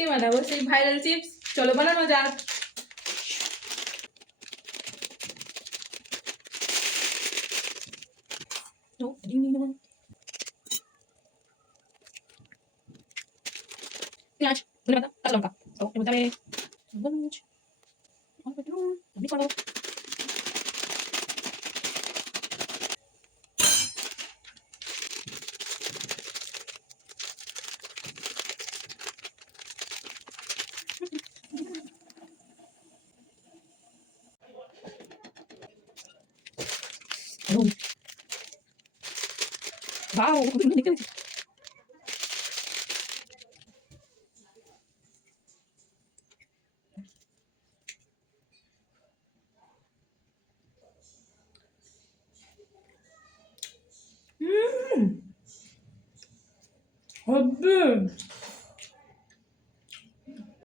আজকে বানাবো সেই ভাইরাল চিপস। চলো বানানো যাক। পেঁয়াজ, ধনেপাতা, কাঁচা লঙ্কা। তো এর মধ্যে আমি লবণ, অল্প একটু নুন মিক্স করবো। Wow, দেখতে পেয়েছি। হবে